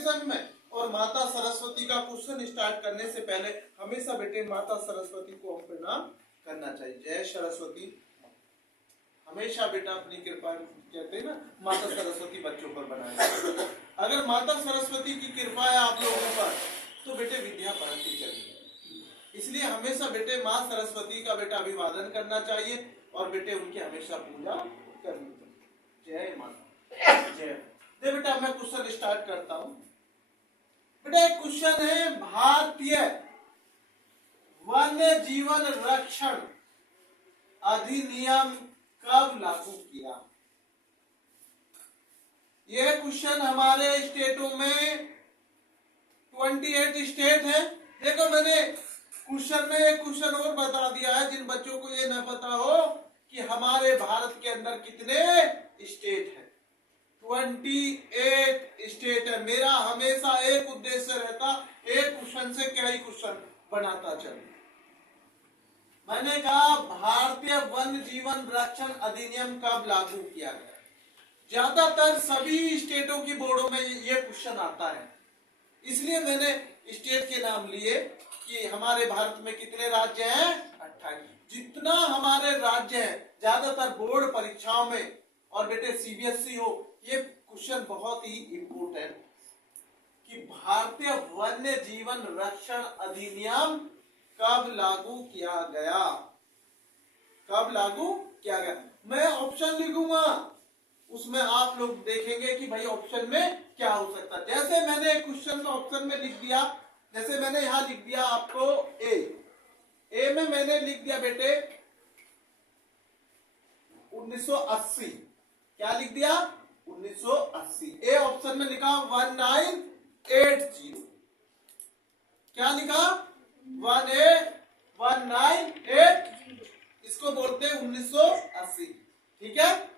Session में। और माता सरस्वती का क्वेश्चन स्टार्ट करने से पहले हमेशा बेटे माता सरस्वती को हम प्रणाम करना चाहिए। जय सरस्वती। हमेशा बेटा अपनी कृपा, कहते हैं ना, माता सरस्वती बच्चों पर बनाए। अगर माता सरस्वती की कृपा है आप लोगों पर तो बेटे विद्या बढ़ती चलेगी। इसलिए हमेशा बेटे माँ सरस्वती का बेटा अभिवादन करना चाहिए और बेटे उनकी हमेशा पूजा करनी चाहिए। जय माता जय। दे बेटा मैं क्वेश्चन स्टार्ट करता हूं। बेटा एक क्वेश्चन है, भारतीय वन्य जीवन रक्षण अधिनियम कब लागू किया? यह क्वेश्चन हमारे स्टेटों में 28 स्टेट है। देखो मैंने क्वेश्चन में एक क्वेश्चन और बता दिया है, जिन बच्चों को ये ना पता हो कि हमारे भारत के अंदर कितने स्टेट है। 28 स्टेट है। मेरा हमेशा एक उद्देश्य रहता, एक क्वेश्चन से कई क्वेश्चन बनाता चले। मैंने कहा भारतीय वन्य जीवन रक्षण अधिनियम कब लागू किया गया? ज्यादातर सभी स्टेटों की बोर्डों में ये क्वेश्चन आता है, इसलिए मैंने स्टेट के नाम लिए कि हमारे भारत में कितने राज्य हैं? 28। जितना हमारे राज्य है ज्यादातर बोर्ड परीक्षाओं में और बेटे सीबीएसई हो, ये क्वेश्चन बहुत ही इंपोर्टेंट कि भारतीय वन्य जीवन रक्षण अधिनियम कब लागू किया गया? कब लागू किया गया? मैं ऑप्शन लिखूंगा, उसमें आप लोग देखेंगे कि भाई ऑप्शन में क्या हो सकता है। जैसे मैंने क्वेश्चन का ऑप्शन में लिख दिया, जैसे मैंने यहां लिख दिया आपको ए में मैंने लिख दिया बेटे 1980। क्या लिख दिया? 1980। ए ऑप्शन में लिखा 1980। क्या लिखा? 1980। इसको बोलते हैं 1980। ठीक है,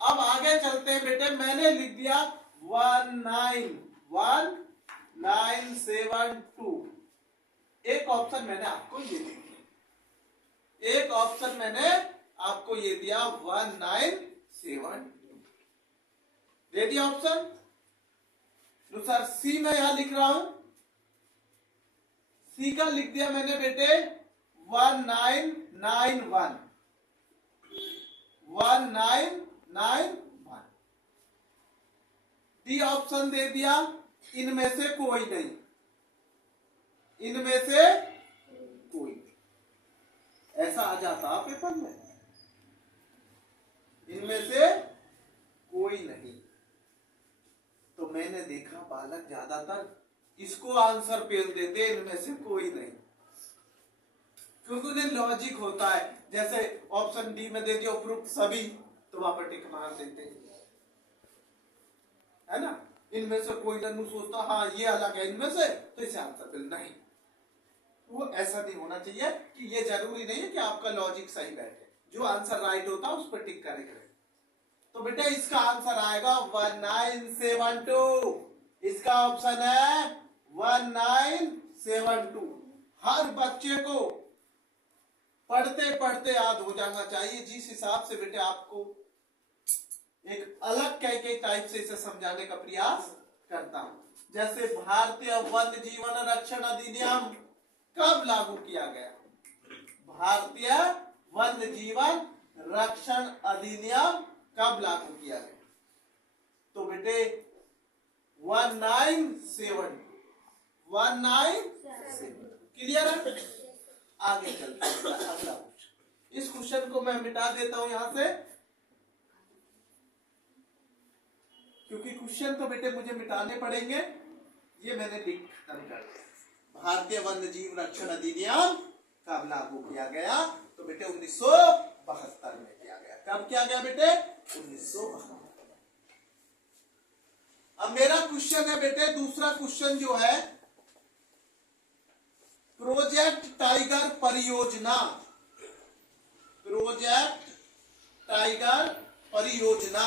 अब आगे चलते हैं बेटे। मैंने लिख दिया 1972। एक ऑप्शन मैंने आपको ये दिया, एक ऑप्शन मैंने आपको ये दिया 1972 दे दिया ऑप्शन। तो सर सी में यहां लिख रहा हूं, सी का लिख दिया मैंने बेटे 1991। 1991। डी ऑप्शन दे दिया इनमें से कोई नहीं, इनमें से कोई। ऐसा आ जाता पेपर में, इनमें से कोई नहीं। तो मैंने देखा बालक ज्यादातर इसको आंसर पेल देते, इनमें से कोई नहीं, क्योंकि उन्हें लॉजिक होता है। जैसे ऑप्शन डी में दे दिया उपरोक्त सभी, तो वहां पर टिक मार देते है ना। इनमें से कोई नहीं सोचता हाँ ये अलग है इनमें से, तो इसे आंसर पेल नहीं। वो ऐसा नहीं होना चाहिए कि ये जरूरी नहीं है कि आपका लॉजिक सही बैठे, जो आंसर राइट होता है उस पर टिक करें। तो बेटा इसका आंसर आएगा 1972। इसका ऑप्शन है 1972। हर बच्चे को पढ़ते पढ़ते याद हो जाना चाहिए। जिस हिसाब से बेटे आपको एक अलग के टाइप से इसे समझाने का प्रयास करता हूं। जैसे भारतीय वन्य जीवन रक्षण अधिनियम कब लागू किया गया? भारतीय वन्य जीवन रक्षण अधिनियम कब लागू किया गया? तो बेटे 1970। 1970 क्लियर है। आगे चलते हैं अगला क्वेश्चन। इस क्वेश्चन को मैं मिटा देता हूं यहां से, क्योंकि क्वेश्चन तो बेटे मुझे मिटाने पड़ेंगे। ये मैंने लिख खत्म कर दिया। भारतीय वन्य जीव रक्षण अधिनियम कब लागू किया गया? तो बेटे 1972 में किया गया। कब किया गया बेटे? 1972। अब मेरा क्वेश्चन है बेटे, दूसरा क्वेश्चन जो है प्रोजेक्ट टाइगर परियोजना। प्रोजेक्ट टाइगर परियोजना,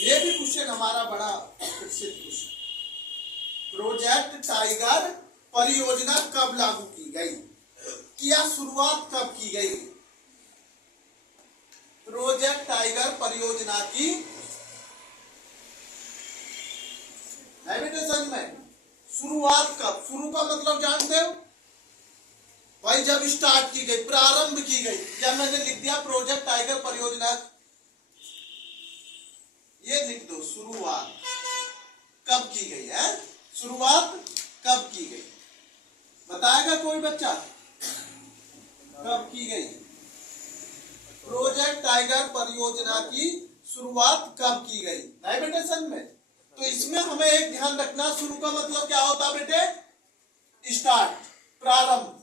ये भी क्वेश्चन हमारा बड़ा प्रसिद्ध क्वेश्चन। प्रोजेक्ट टाइगर परियोजना कब लागू की गई, या शुरुआत कब की गई? प्रोजेक्ट टाइगर परियोजना की है बेटे समझ में? शुरुआत कब, शुरू का मतलब जानते हो भाई, जब स्टार्ट की गई, प्रारंभ की गई, या मैंने लिख दिया प्रोजेक्ट टाइगर परियोजना, ये लिख दो शुरुआत कब की गई है, शुरुआत कब की गई, बताएगा कोई बच्चा कब की गई? प्रोजेक्ट टाइगर परियोजना की शुरुआत कब की गई? नहीं बेटे सन में? तो इसमें हमें एक ध्यान रखना, शुरू का मतलब क्या होता बेटे? स्टार्ट, प्रारंभ,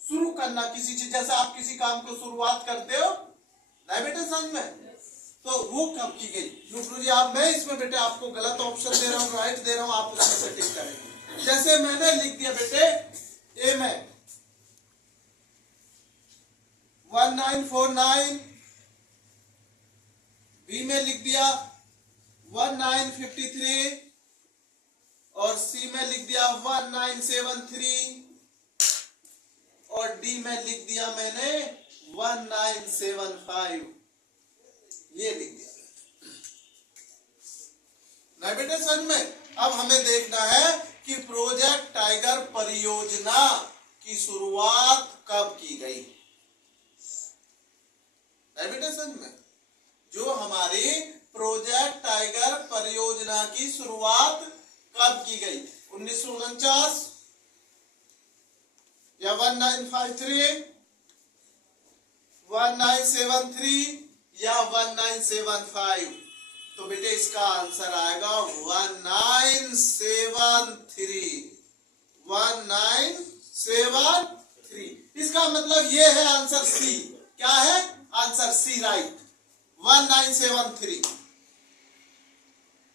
शुरू करना किसी चीज, जैसे आप किसी काम को शुरुआत करते हो, नहीं बेटे समझ में? तो वो कब की गई? गुरु जी आप, मैं इसमें बेटे आपको गलत ऑप्शन दे रहा हूँ, राइट दे रहा हूँ, आप उसमें से टिक करेंगे। जैसे मैंने लिख दिया बेटे ए में 1949, बी में लिख दिया 1953 और सी में लिख दिया 1973 और डी में लिख दिया मैंने 1975, ये लिख दिया नहीं बेटे समझ में? अब हमें देखना है कि प्रोजेक्ट टाइगर परियोजना की शुरुआत कब की गई, नहीं बेटे समझ में? जो हमारी प्रोजेक्ट टाइगर परियोजना की शुरुआत कब की गई? 1949 या 1953, 1973 या 1975? तो बेटे इसका आंसर आएगा 1973, 1973। इसका मतलब ये है आंसर सी। क्या है आंसर? सी राइट, 1973।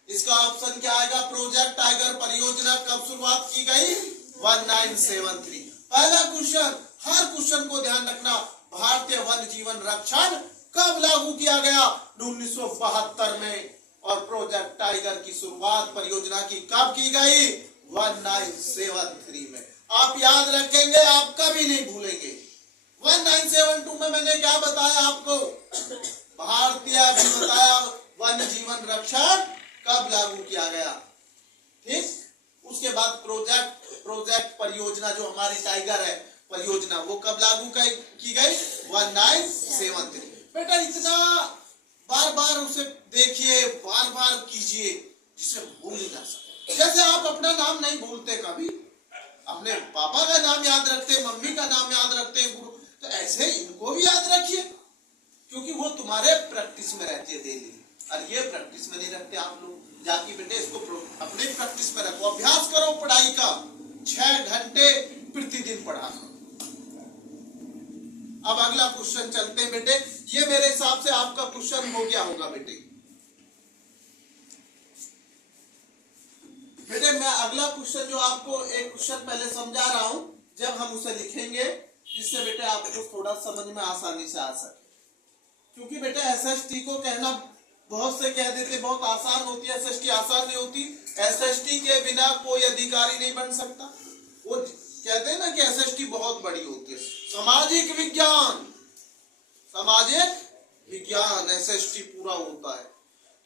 इसका ऑप्शन क्या आएगा? प्रोजेक्ट टाइगर परियोजना कब शुरुआत की गई? 1973। पहला क्वेश्चन, हर क्वेश्चन को ध्यान रखना, भारतीय वन्य जीवन रक्षण कब लागू किया गया? 1972 में। और प्रोजेक्ट टाइगर की शुरुआत परियोजना की कब की गई? 1973 में। आप याद रखेंगे, आप कभी नहीं भूलेंगे। 1972 में मैंने क्या बताया आपको? भारतीय भी बताया वन्य जीवन रक्षण कब लागू किया गया, ठीक। उसके बाद प्रोजेक्ट परियोजना जो हमारी टाइगर है परियोजना, वो कब लागू की गई? 1973। बेटा इतना बार बार उसे देखिए, बार बार कीजिए जिसे भूल ना सके। जैसे आप अपना नाम नहीं भूलते कभी, अपने पापा का नाम याद रखते, मम्मी का नाम याद रखते, गुरु, तो ऐसे इनको भी याद रखिए, क्योंकि वो तुम्हारे प्रैक्टिस में रहती है डेली। और ये प्रैक्टिस में नहीं रखते आप लोग, जाके बेटे इसको अपने प्रैक्टिस में रखो, अभ्यास करो पढ़ाई का, 6 घंटे प्रतिदिन पढ़ा करो। अब अगला क्वेश्चन चलते हैं बेटे, ये मेरे हिसाब से आपका क्वेश्चन हो गया होगा बेटे। बेटे मैं अगला क्वेश्चन जो आपको एक क्वेश्चन पहले समझा रहा हूं, जब हम उसे लिखेंगे जिससे बेटे आपको थोड़ा समझ में आसानी से आ सके। क्योंकि बेटे एसएसटी को कहना, बहुत से कह देते बहुत आसान होती है, एसएसटी आसान नहीं होती। एसएसटी के बिना कोई अधिकारी नहीं बन सकता। वो कहते हैं ना कि एसएसटी बहुत बड़ी होती है। सामाजिक विज्ञान एसएसटी पूरा होता है।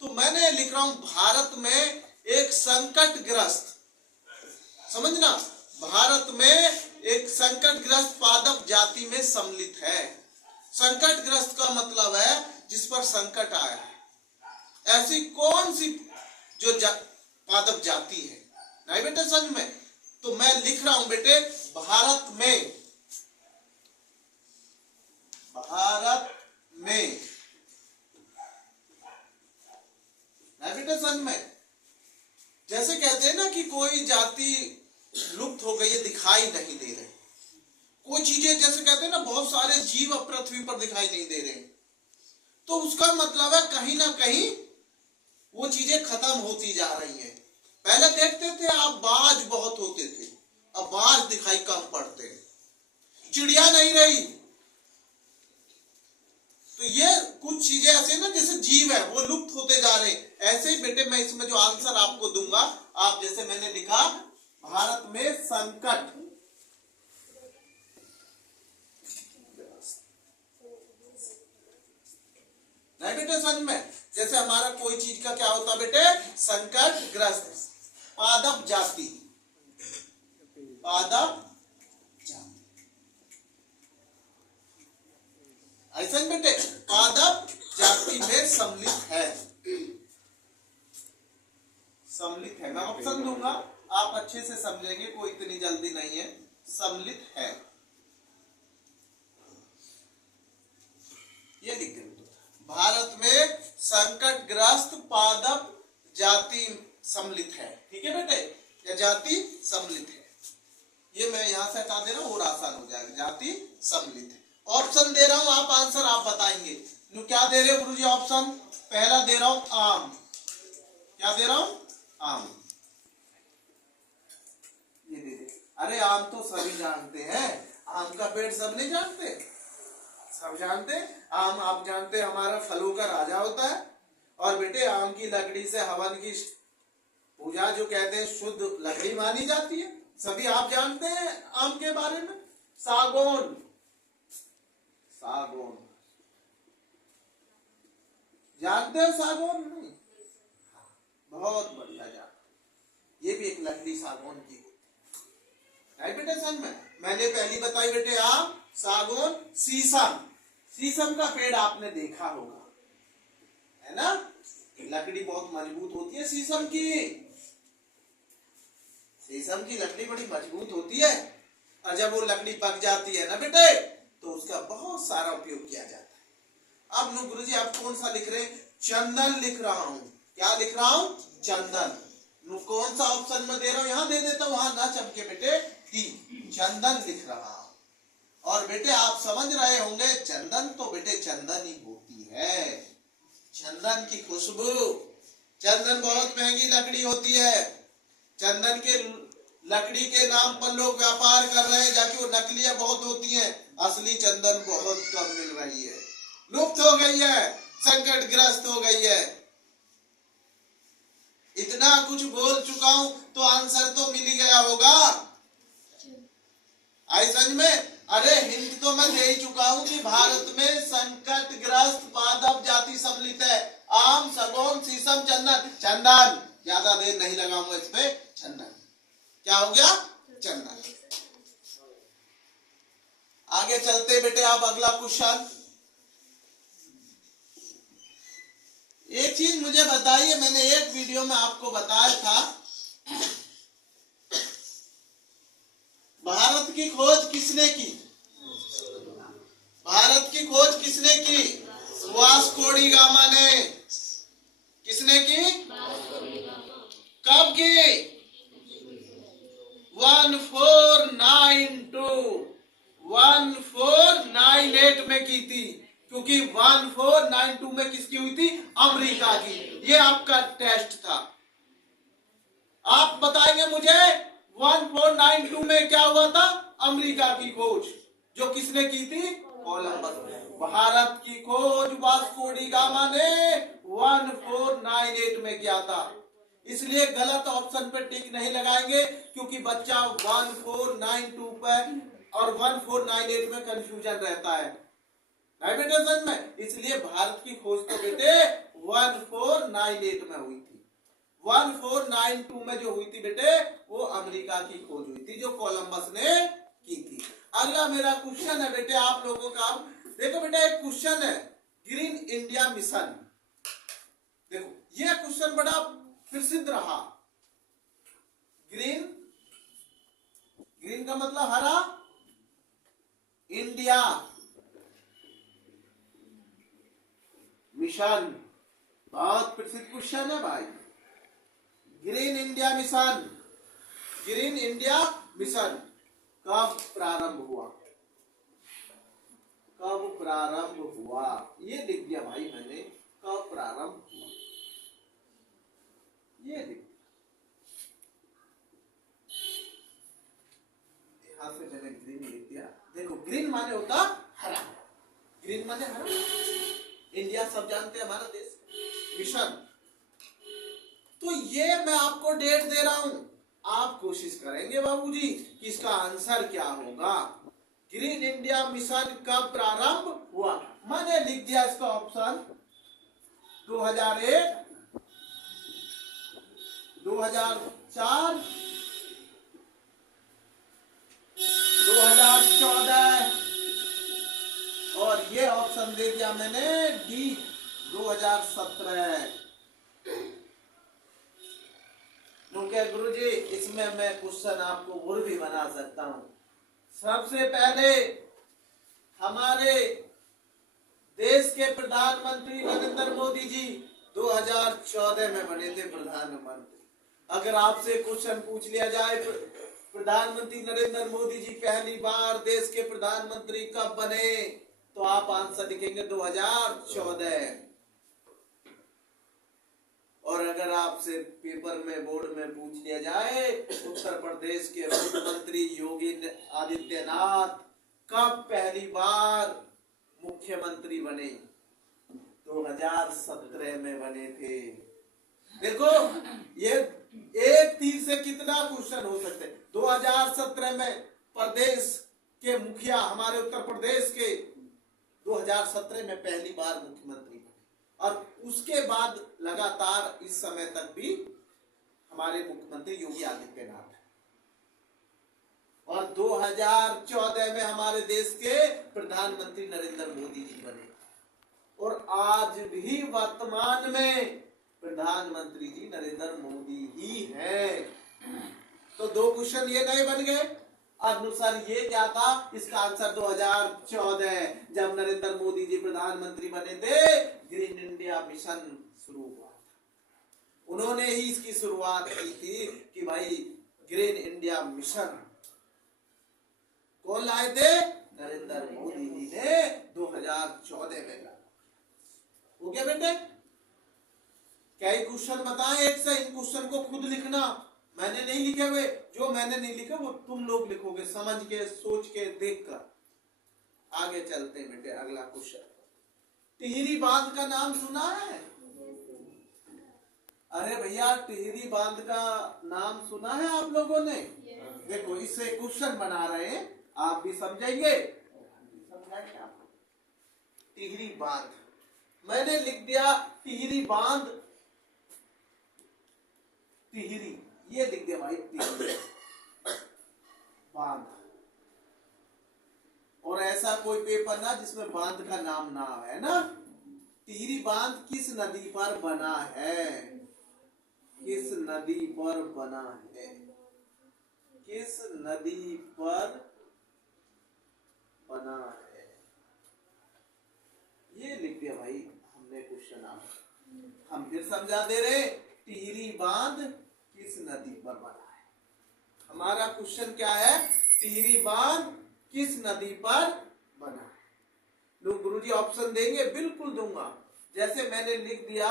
तो मैंने लिख रहा हूं भारत में एक संकटग्रस्त, समझना, भारत में एक संकटग्रस्त पादप जाति में सम्मिलित है। संकटग्रस्त का मतलब है जिस पर संकट आया है। ऐसी कौन सी जो पादप जाति है, नहीं बेटे समझ में? तो मैं लिख रहा हूं बेटे भारत में नहीं बेटे समझ में? जैसे कहते हैं ना कि कोई जाति लुप्त हो गई है, दिखाई नहीं दे रहे, कोई चीजें जैसे कहते हैं ना बहुत सारे जीव अब पृथ्वी पर दिखाई नहीं दे रहे, तो उसका मतलब है कहीं ना कहीं वो चीजें खत्म होती जा रही हैं। पहले देखते थे आप बाज बहुत होते थे, अब बाज दिखाई कम पड़ते हैं, चिड़िया नहीं रही। तो ये कुछ चीजें ऐसे ना जैसे जीव है वो लुप्त होते जा रहे हैं। ऐसे ही बेटे मैं इसमें जो आंसर आपको दूंगा, आप जैसे मैंने लिखा भारत में संकट, नहीं बेटे समझ में? जैसे हमारा कोई चीज का क्या होता बेटे? संकटग्रस्त। पादप जाति, पादप जाति, ऐसा ही बेटे पादप जाति में सम्मिलित है, सम्मिलित है। मैं ऑप्शन दूंगा, आप अच्छे से समझेंगे, कोई इतनी जल्दी नहीं है। सम्मिलित है, ये लिख देंगे। भारत में संकटग्रस्त पादप जाति सम्मिलित है, ठीक है बेटे, या जाति सम्मिलित है। ये मैं यहां से हटा दे रहा हूं और आसान हो जाएगा, जाति सम्मिलित है। ऑप्शन दे रहा हूं, आप आंसर आप बताएंगे। क्या दे रहे हो गुरुजी ऑप्शन? पहला दे रहा हूं आम, क्या दे रहा हूं? आम, ये दे दे। अरे आम तो सभी जानते हैं, आम का पेड़ सब नहीं जानते, सब जानते। आम आप जानते हमारा फलों का राजा होता है, और बेटे आम की लकड़ी से हवन की पूजा जो कहते हैं शुद्ध लकड़ी मानी जाती है, सभी आप जानते हैं आम के बारे में। सागौन, सागौन जानते हो? सागौन नहीं? बहुत बढ़िया जानते, ये भी एक लकड़ी सागौन की होती है बेटे। सन में मैंने पहली बताई बेटे आम, सागौन, शीशम। शीशम का पेड़ आपने देखा होगा, है ना, लकड़ी बहुत मजबूत होती है शीशम की, शीशम की लकड़ी बड़ी मजबूत होती है, और जब वो लकड़ी पक जाती है ना बेटे, तो उसका बहुत सारा उपयोग किया जाता है। अब नो गुरुजी आप कौन सा लिख रहे हैं? चंदन लिख रहा हूं। क्या लिख रहा हूं? चंदन। नो कौन सा ऑप्शन में दे रहा हूं? यहां दे देता हूं, वहां ना चमके बेटे, डी, चंदन लिख रहा हूं। और बेटे आप समझ रहे होंगे चंदन तो बेटे चंदन ही होती है, चंदन की खुशबू। चंदन बहुत महंगी लकड़ी होती है, चंदन के लकड़ी के नाम पर लोग व्यापार कर रहे हैं, जाके वो नकलियां बहुत होती हैं, असली चंदन बहुत कम मिल रही है, लुप्त हो गई है, संकटग्रस्त हो गई है। इतना कुछ बोल चुका हूं तो आंसर तो मिल ही गया होगा, आई समझ में? अरे हिंट तो मैं दे ही चुका हूं कि भारत में संकटग्रस्त पादप जाति सम्मिलित है, आम, सागौन, शीशम, चंदन। चंदन, ज्यादा देर नहीं लगाऊंगा इस पे, चंदन। क्या हो गया? चंदन। आगे चलते बेटे, आप अगला क्वेश्चन। एक चीज मुझे बताइए, मैंने एक वीडियो में आपको बताया था, भारत की खोज किसने की? भारत की खोज किसने की? वास्को डी गामा ने। किसने की? कब की? 1498 में की थी, क्योंकि 1492 में किसकी हुई थी? अमेरिका की। ये आपका टेस्ट था, आप बताएंगे मुझे 1492 में क्या हुआ था? अमेरिका की खोज, जो किसने की थी? कोलंबस। भारत की खोज वास्को डी गामा ने 1498 में किया था। इसलिए गलत ऑप्शन पे टिक नहीं लगाएंगे, क्योंकि बच्चा 1492 पर और 1498 में कंफ्यूजन रहता है बेटे में। इसलिए भारत की खोज तो बेटे 1498 में हुई थी, 1492 में जो हुई थी बेटे वो अमेरिका की खोज हुई थी, जो कोलंबस ने की थी। अगला मेरा क्वेश्चन है बेटे आप लोगों का, देखो बेटा एक क्वेश्चन है ग्रीन इंडिया मिशन। देखो ये क्वेश्चन बड़ा प्रसिद्ध रहा। ग्रीन, ग्रीन का मतलब हरा, इंडिया मिशन, बहुत प्रसिद्ध क्वेश्चन है भाई। Green India mission, green India mission कब प्रारंभ हुआ? कब प्रारंभ हुआ? ये लिख दिया भाई मैंने, कब प्रारंभ हुआ, ये लिख यहां से मैंने ग्रीन लिख दिया। देखो ग्रीन माने होता हरा, ग्रीन माने हरा, इंडिया सब जानते हैं हमारा देश, मिशन। तो ये मैं आपको डेट दे रहा हूं, आप कोशिश करेंगे बाबूजी कि इसका आंसर क्या होगा। ग्रीन इंडिया मिशन कब प्रारंभ हुआ? मैंने लिख दिया इसका ऑप्शन 2001, 2003, 2004, 2014 और ये ऑप्शन दे दिया मैंने डी 2017। क्योंकि गुरुजी इसमें मैं क्वेश्चन आपको और भी बना सकता हूं। सबसे पहले हमारे देश के प्रधानमंत्री नरेंद्र मोदी जी 2014 में बने थे प्रधानमंत्री। अगर आपसे क्वेश्चन पूछ लिया जाए प्रधानमंत्री नरेंद्र मोदी जी पहली बार देश के प्रधानमंत्री कब बने, तो आप आंसर लिखेंगे 2014। और अगर आपसे पेपर में बोर्ड में पूछ लिया जाए उत्तर प्रदेश के मुख्यमंत्री योगी आदित्यनाथ कब पहली बार मुख्यमंत्री बने, 2017 में बने थे। देखो ये एक तीर से कितना क्वेश्चन हो सकते हैं। 2017 में प्रदेश के मुखिया हमारे उत्तर प्रदेश के 2017 में पहली बार मुख्यमंत्री बने और उसके बाद लगातार इस समय तक भी हमारे मुख्यमंत्री योगी आदित्यनाथ है। और 2014 में हमारे देश के प्रधानमंत्री नरेंद्र मोदी जी बने और आज भी वर्तमान में प्रधानमंत्री जी नरेंद्र मोदी ही हैं। तो दो क्वेश्चन ये नए बन गए। अनुसार ये क्या था, इसका आंसर 2014 जब नरेंद्र मोदी जी प्रधानमंत्री बने थे, ग्रीन इंडिया मिशन शुरू हुआ था। उन्होंने ही इसकी शुरुआत की थी कि भाई ग्रीन इंडिया मिशन कौन लाए थे, नरेंद्र मोदी जी ने 2014 में लाया। हो गया बेटे? कई क्वेश्चन बताएं एक से, इन क्वेश्चन को खुद लिखना, मैंने नहीं लिखे हुए। जो मैंने नहीं लिखा वो तुम लोग लिखोगे समझ के, सोच के, देख कर। आगे चलते हैं बेटे, अगला क्वेश्चन। टिहरी बांध का नाम सुना है? अरे भैया टिहरी बांध का नाम सुना है आप लोगों ने? देखो इससे क्वेश्चन बना रहे हैं, आप भी समझेंगे, समझाएंगे आप। टिहरी बांध मैंने लिख दिया, टिहरी बांध, टिहरी ये लिख दिया भाई, टिहरी बांध। और ऐसा कोई पेपर ना जिसमें बांध का नाम ना है ना। टिहरी बांध किस नदी पर बना है? किस नदी पर बना है? किस नदी पर बना है? ये लिख दिया भाई हमने क्वेश्चन। आप हम फिर समझा दे रहे, टिहरी बांध किस नदी पर बना है। हमारा क्वेश्चन क्या है, टिहरी बांध किस नदी पर बना है। लोग गुरुजी ऑप्शन देंगे? बिल्कुल दूंगा। जैसे मैंने लिख दिया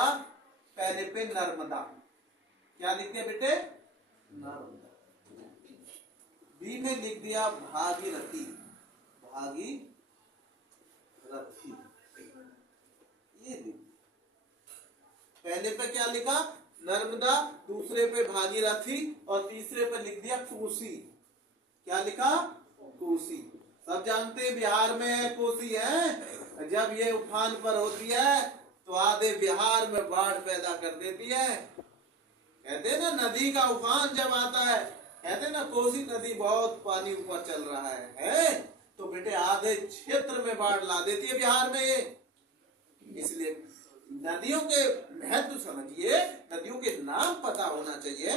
पहले पे नर्मदा, क्या लिख दिया बेटे, नर्मदा। बी में लिख दिया भागीरथी, भागीरथी ये लिख। पहले पे क्या लिखा, नर्मदा, दूसरे पे भागीरथी और तीसरे पे लिख दिया कोसी। क्या लिखा, कोसी। सब जानते हैं बिहार में कोसी है। जब ये उफान पर होती है तो आधे बिहार में बाढ़ पैदा कर देती है। कहते हैं ना नदी का उफान जब आता है, कहते हैं ना कोसी नदी बहुत पानी ऊपर चल रहा है तो बेटे आधे क्षेत्र में बाढ़ ला देती है बिहार में ये। इसलिए नदियों के महत्व समझिए, नदियों के नाम पता होना चाहिए।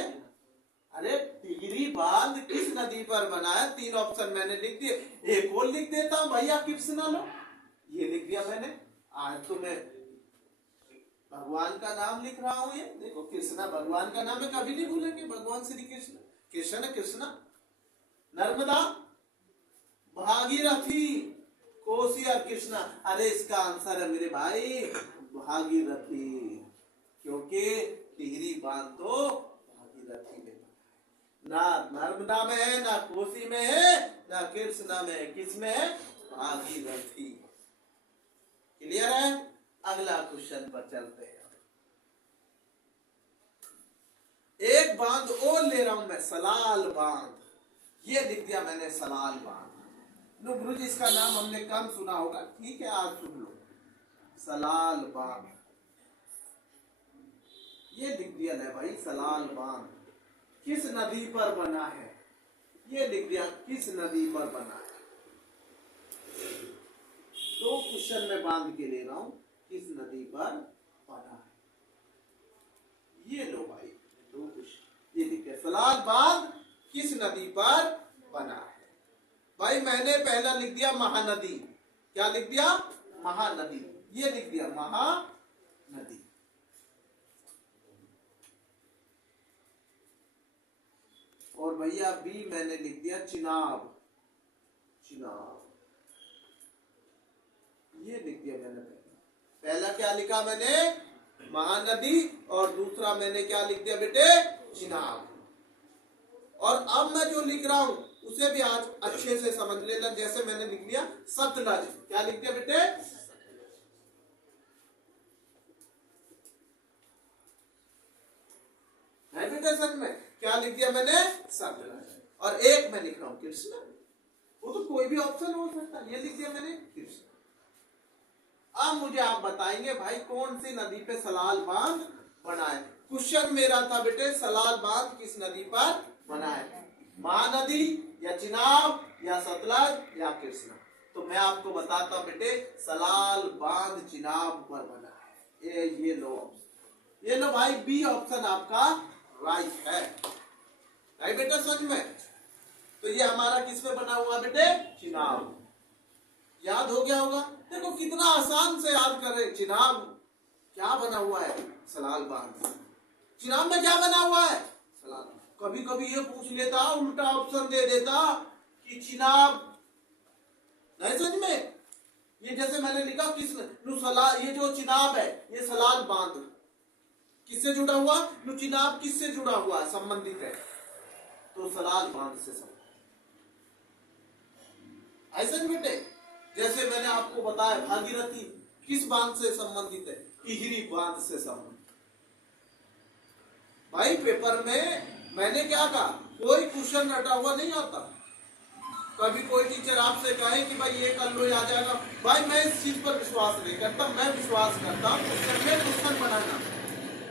अरे टिहरी बांध किस नदी पर बना है? 3 ऑप्शन मैंने लिख दिए, एक और लिख देता हूं भैया, कृष्णा लो। ये लिख दिया मैंने। आज तो मैं भगवान का नाम लिख रहा हूं, ये देखो कृष्णा भगवान का नाम है, कभी नहीं भूलेंगे भगवान श्री कृष्ण। कृष्ण है कृष्णा। नर्मदा, भागीरथी, कोसी और कृष्णा। अरे इसका आंसर है मेरे भाई भागीरथी, क्योंकि टिहरी बांध तो भागीरथी में ना नर्मदा में है, ना कोसी में है, ना कृष्णा में है। किस में है? भागीरथी। क्लियर है? अगला क्वेश्चन पर चलते हैं। एक बांध और ले रहा हूं मैं, सलाल बांध। ये लिख दिया मैंने सलाल बांध। लो गुरुजी इसका नाम हमने कम सुना होगा, ठीक है आज सुन लो, सलाल बांध। ये लिख दिया है भाई सलाल बांध। किस नदी पर बना है, ये लिख दिया किस नदी पर बना है। दो क्वेश्चन में बांध के ले रहा हूं, किस नदी पर बना है। ये लो भाई दो क्वेश्चन, ये लिख दिया सलाल बांध किस नदी पर बना है। भाई मैंने पहला लिख दिया महानदी, क्या लिख दिया महानदी, ये लिख दिया महानदी। और भैया बी मैंने लिख दिया चिनाब, चिनाब ये लिख दिया मैंने। पहला क्या लिखा मैंने महानदी, और दूसरा मैंने क्या लिख दिया बेटे चिनाब। और अब मैं जो लिख रहा हूं उसे भी आज अच्छे से समझ लेना। जैसे मैंने लिख दिया सतलज, क्या लिख दिया बेटे है बेटे सच में क्या लिख दिया मैंने सतलज। और एक मैं लिख रहा हूं कृष्ण, वो तो कोई भी ऑप्शन हो सकता है, ये लिख दिया मैंने कृष्ण। अब मुझे आप बताएंगे भाई कौन सी नदी पे सलाल बांध बना है। क्वेश्चन मेरा था बेटे सलाल बांध किस नदी पर बना है, महानदी या चिनाब या सतलज या कृष्णा। तो मैं आपको बताता हूं बेटे सलाल बांध चिनाब पर बना है। ये लो भाई बी ऑप्शन आपका राइट है, राइट बेटा सच में। तो ये हमारा किस पे बना हुआ बेटे चिनाब, याद हो गया होगा। देखो कितना आसान से याद कर रहे, चिनाब क्या बना हुआ है सलाल बांध, चिनाब में क्या बना हुआ है सलाल। कभी कभी ये पूछ लेता उल्टा ऑप्शन दे देता कि चिनाब, नहीं समझ में। ये जैसे मैंने लिखा किस सलाल, ये जो चिनाब है ये सलाल बांध किससे जुड़ा हुआ, चिनाब किससे जुड़ा हुआ है संबंधित है, तो सलाल बांध से संबंधित ऐसे बेटे। जैसे मैंने आपको बताया भागीरथी किस बांध से संबंधित है, टिहरी बांध से संबंधित। भाई पेपर में मैंने क्या कहा, कोई क्वेश्चन रटा हुआ नहीं आता। कभी कोई टीचर आपसे कहे कि भाई ये कर लो आ जाएगा, भाई मैं इस चीज पर विश्वास नहीं करता। मैं विश्वास करता हूँ क्वेश्चन में क्वेश्चन बनाना,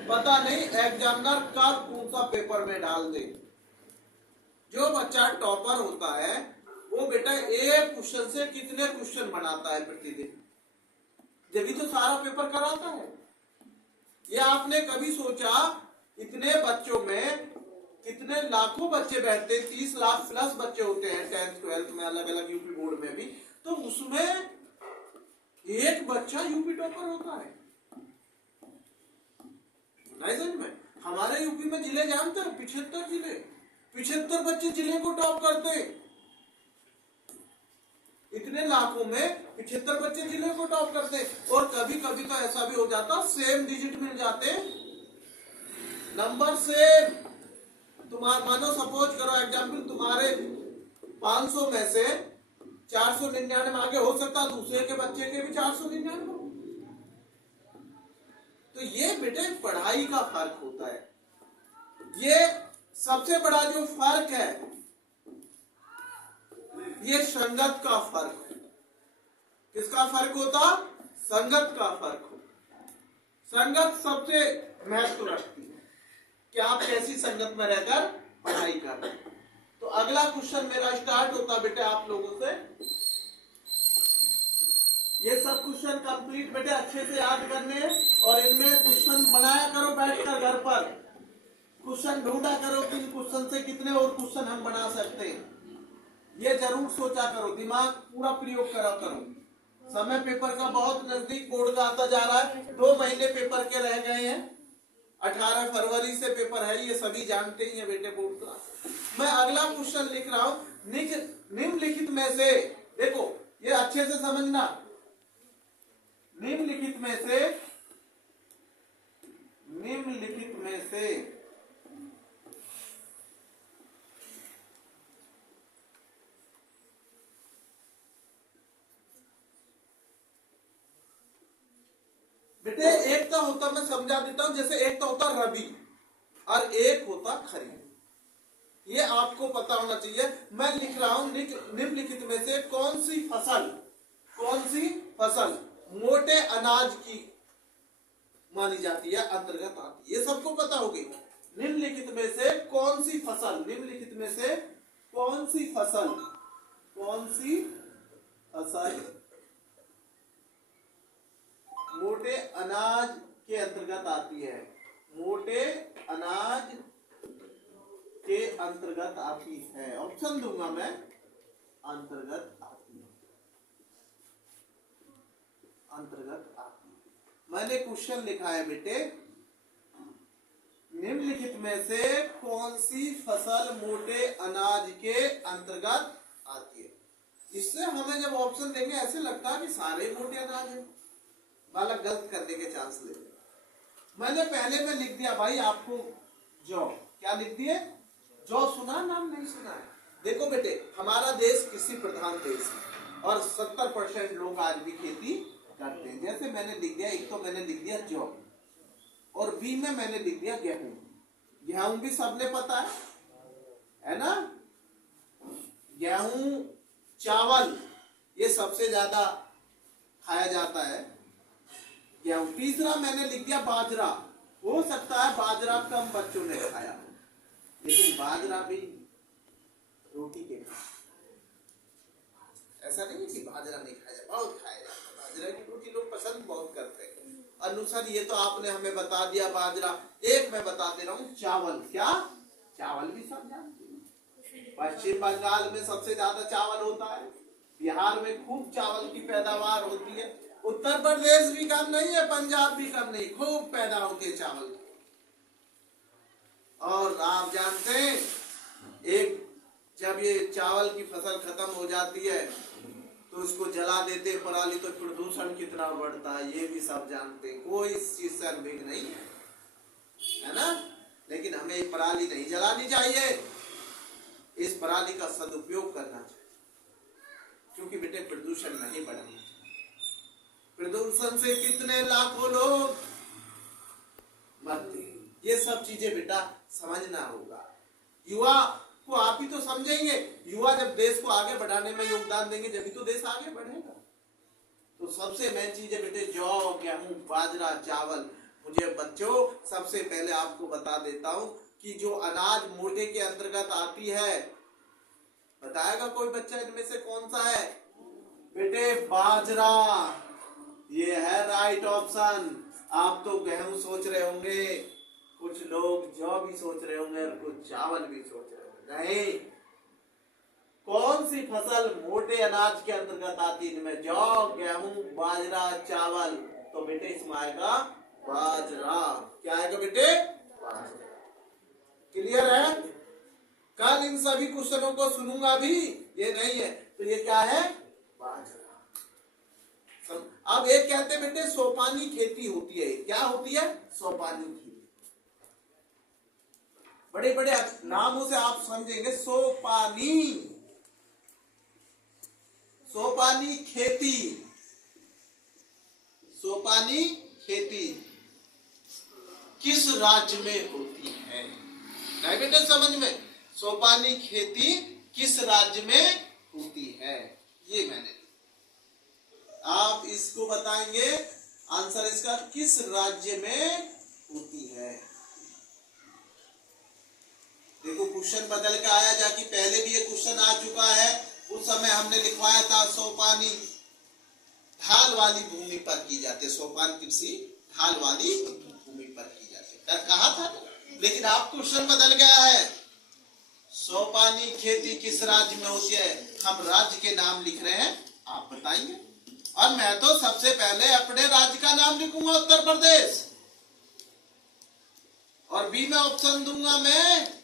पता नहीं एग्जामिनर कब कौन सा पेपर में डाल दे। जो बच्चा टॉपर होता है वो बेटा एक क्वेश्चन से कितने क्वेश्चन बनाता है प्रतिदिन, जब तो सारा पेपर कराता है। ये आपने कभी सोचा इतने बच्चों में कितने लाखों बच्चे बैठते, 30 लाख प्लस बच्चे होते हैं 10th 12th में अलग अलग यूपी बोर्ड में भी, तो उसमें एक बच्चा यूपी टॉपर होता है। नहीं समझ में। हमारे यूपी में जिले जानते हो 75 जिले, 75 बच्चे जिले को टॉप करते हैं। इतने लाखों में 75 बच्चे जिले को टॉप करते। और कभी कभी तो ऐसा भी हो जाता सेम डिजिट मिल जाते नंबर सेम। तुम्हारा मानो सपोज करो एग्जाम्पल, तुम्हारे 500 में से 499 आगे हो सकता, दूसरे के बच्चे के भी 499। तो ये बेटे पढ़ाई का फर्क होता है। ये सबसे बड़ा जो फर्क है ये संगत का फर्क है। किसका फर्क होता, संगत का फर्क होता। संगत सबसे महत्व रखती है कि आप कैसी संगत में रहकर पढ़ाई कर रहे हैं। तो अगला क्वेश्चन मेरा स्टार्ट होता बेटे आप लोगों से। ये सब क्वेश्चन कंप्लीट बेटे अच्छे से याद करने हैं, और इनमें क्वेश्चन बनाया करो बैठकर घर पर। क्वेश्चन ढूंढा करो कि इन क्वेश्चन से कितने और क्वेश्चन हम बना सकते हैं। ये जरूर सोचा करो, दिमाग पूरा प्रयोग करा करो। समय पेपर का बहुत नजदीक बोर्ड का आता जा रहा है। 2 महीने पेपर के रह गए हैं, 18 फरवरी से पेपर है, ये सभी जानते ही हैं बेटे बोर्ड का। मैं अगला क्वेश्चन लिख रहा हूं। निम्नलिखित में से, देखो ये अच्छे से समझना, निम्नलिखित में से बेटे एक तो होता, मैं समझा देता हूं, जैसे एक तो होता रबी और एक होता खरीफ। ये आपको पता होना चाहिए। मैं लिख रहा हूं निम्नलिखित में से कौन सी फसल मोटे अनाज की मानी जाती है, अंतर्गत आती है। ये सबको पता होगी। निम्नलिखित में से कौन सी फसल, निम्नलिखित में से कौन सी फसल मोटे अनाज के अंतर्गत आती है, मोटे अनाज के अंतर्गत आती है। ऑप्शन दूंगा मैं, अंतर्गत आती है, अंतर्गत आती है। मैंने क्वेश्चन लिखा है बेटे, निम्नलिखित में से कौन सी फसल मोटे अनाज के अंतर्गत आती है। इससे हमें जब ऑप्शन देंगे ऐसे लगता है कि सारे मोटे अनाज हैं, बालक गलत करने के चांस ले। मैंने पहले में लिख दिया भाई आपको जौ, क्या लिख दिए, जौ सुना, नाम नहीं सुना है। देखो बेटे, हमारा देश कृषि प्रधान देश है और 70% लोग आज भी खेती करते हैं। जैसे मैंने लिख दिया, एक तो मैंने लिख दिया जौ और बी में मैंने लिख दिया गेहूं। गेहूं भी सबने पता है ना, गेहूं, चावल ये सबसे ज्यादा खाया जाता है गेहूं। तीसरा मैंने लिख दिया बाजरा। हो सकता है बाजरा कम बच्चों ने खाया, लेकिन बाजरा भी रोटी के ऐसा नहीं कि बाजरा नहीं खाया, बहुत खाया जाता है। बाजरा की रोटी लोग पसंद बहुत करते हैं। अनुसार ये तो आपने हमें बता दिया बाजरा। एक मैं बता दे रहा हूँ, चावल। क्या, चावल भी सब जानते हैं। पश्चिम बंगाल में सबसे ज्यादा चावल होता है, बिहार में खूब चावल की पैदावार होती है, उत्तर प्रदेश भी कम नहीं है, पंजाब भी कम नहीं, खूब पैदा होती है चावल। और आप जानते हैं, एक जब ये चावल की फसल खत्म हो जाती है तो उसको जला देते हैं पराली, तो प्रदूषण कितना बढ़ता है ये भी सब जानते हैं। कोई इस चीज से अनभिज्ञ नहीं है ना। लेकिन हमें पराली नहीं जलानी चाहिए, इस पराली का सदुपयोग करना चाहिए, क्योंकि बेटे प्रदूषण नहीं बढ़ाना चाहिए। प्रदूषण से कितने लाखों लोग मरते हैं, ये सब चीजें बेटा समझना होगा। युवा को आप ही तो समझेंगे, युवा जब देश को आगे बढ़ाने में योगदान देंगे जब तो देश आगे बढ़ेगा। तो सबसे मेन चीज है बेटे जौ, गेहूं, बाजरा, चावल। मुझे बच्चों सबसे पहले आपको बता देता हूं कि जो अनाज मोटे के अंतर्गत आती है, बताएगा कोई बच्चा इनमें से कौन सा है? बेटे बाजरा, ये है राइट ऑप्शन। आप तो गेहूं सोच रहे होंगे, कुछ लोग जौ भी सोच रहे होंगे और कुछ चावल भी सोच रहे होंगे। नहीं, कौन सी फसल मोटे अनाज के अंतर्गत आती है? इनमें जौ, गेहूं, बाजरा, चावल। तो बेटे इसमें आएगा बाजरा। क्या आएगा बेटे? बाजरा। क्लियर है? कल इन सभी क्वेश्चनों को सुनूंगा भी, ये नहीं है तो ये क्या है? बाजरा। अब एक कहते हैं बेटे सोपानी खेती होती है। क्या होती है? सोपानी खेती। बड़े बड़े नामों से आप समझेंगे, सोपानी, सोपानी खेती, सोपानी खेती किस राज्य में होती है? नहीं बेटे समझ में, सोपानी खेती किस राज्य में होती है, ये मैंने, आप इसको बताएंगे आंसर इसका, किस राज्य में होती है। देखो क्वेश्चन बदल के आया, जाकि पहले भी ये क्वेश्चन आ चुका है। उस समय हमने लिखवाया था सोपानी ढाल वाली भूमि पर की जाती है, सोपान कृषि ढाल वाली भूमि पर की जाती है, कहा था। लेकिन आप क्वेश्चन बदल गया है, सोपानी खेती किस राज्य में होती है। हम राज्य के नाम लिख रहे हैं, आप बताएंगे। और मैं तो सबसे पहले अपने राज्य का नाम लिखूंगा, उत्तर प्रदेश। और बी में ऑप्शन दूंगा मैं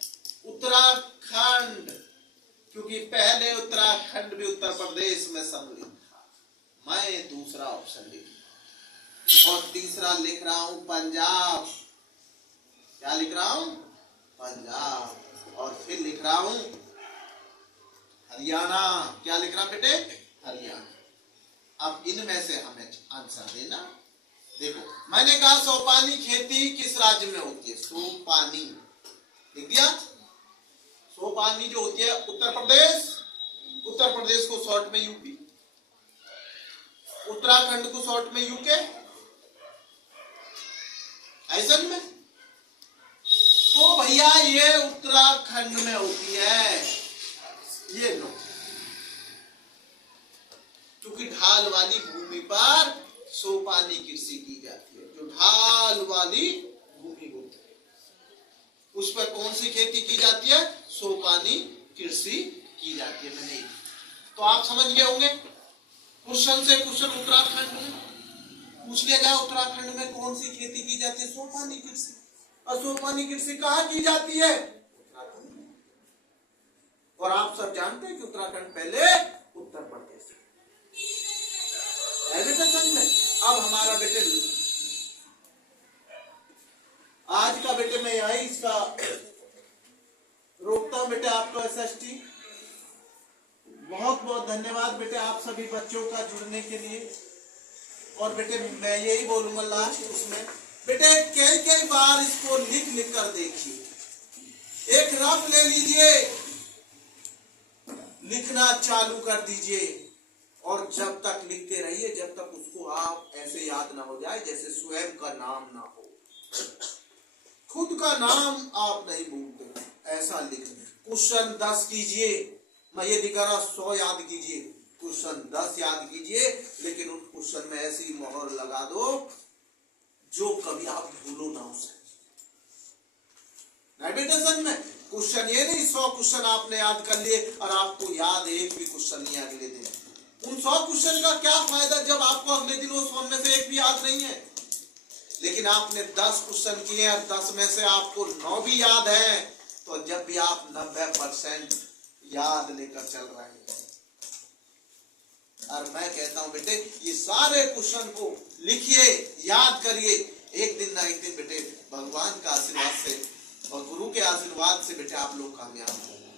उत्तराखंड, क्योंकि पहले उत्तराखंड भी उत्तर प्रदेश में सम्मिलित था। मैं दूसरा ऑप्शन लिख, और तीसरा लिख रहा हूं पंजाब। क्या लिख रहा हूं? पंजाब। और फिर लिख रहा हूं हरियाणा। क्या लिख रहा बेटे? हरियाणा। अब इनमें से हमें आंसर देना। देखो मैंने कहा सोपानी खेती किस राज्य में होती है? सोपानी लिख दिया। सोपानी जो होती है उत्तर प्रदेश, उत्तर प्रदेश को शॉर्ट में यूपी, उत्तराखंड को शॉर्ट में यूके, ऐसा में। तो भाई भैया ये उत्तराखंड में होती है, ये लो, क्योंकि ढाल वाली भूमि पर सोपानी कृषि की जाती है। जो ढाल वाली भूमि होती है उस पर कौन सी खेती की जाती है? सोपानी कृषि की जाती है। मैंने तो आप समझ गए होंगे। क्वेश्चन से क्वेश्चन उत्तराखंड में पूछ लिया गया, उत्तराखंड में कौन सी खेती की जाती है? सोपानी कृषि। और सोपानी कृषि कहाँ की जाती है? उत्तराखंड में। और आप सब जानते हैं कि उत्तराखंड पहले उत्तर प्रदेश है बेटा समझ में। अब हमारा बेटे आज का बेटे मैं यही इसका रोकता हूं बेटे आपको। SST बहुत बहुत धन्यवाद बेटे आप सभी बच्चों का जुड़ने के लिए। और बेटे मैं यही बोलूंगा लास्ट उसमें बेटे कई कई बार इसको लिख लिख कर देखिए। एक रफ ले लीजिए, लिखना चालू कर दीजिए और जब तक लिखते रहिए जब तक उसको आप ऐसे याद ना हो जाए जैसे स्वयं का नाम ना हो, खुद का नाम आप नहीं भूलते, ऐसा लिख। क्वेश्चन 10 कीजिए, मैं ये नहीं कह रहा 100 याद कीजिए, क्वेश्चन 10 याद कीजिए, लेकिन उन क्वेश्चन में ऐसी मोहर लगा दो जो कभी आप भूलो ना उसे। मेडिटेशन में क्वेश्चन ये नहीं 100 क्वेश्चन आपने याद कर लिए और आपको याद एक भी क्वेश्चन नहीं अगले दिन। उन 100 क्वेश्चन का क्या फायदा जब आपको अगले दिन उस 100 में से एक भी याद नहीं है। लेकिन आपने 10 क्वेश्चन किए और 10 में से आपको 9 भी याद है, तो जब भी आप 90% याद लेकर चल रहे हैं। और मैं कहता हूं बेटे ये सारे क्वेश्चन को लिखिए, याद करिए, एक दिन ना एक दिन बेटे भगवान का आशीर्वाद से और गुरु के आशीर्वाद से बेटे आप लोग कामयाब होंगे।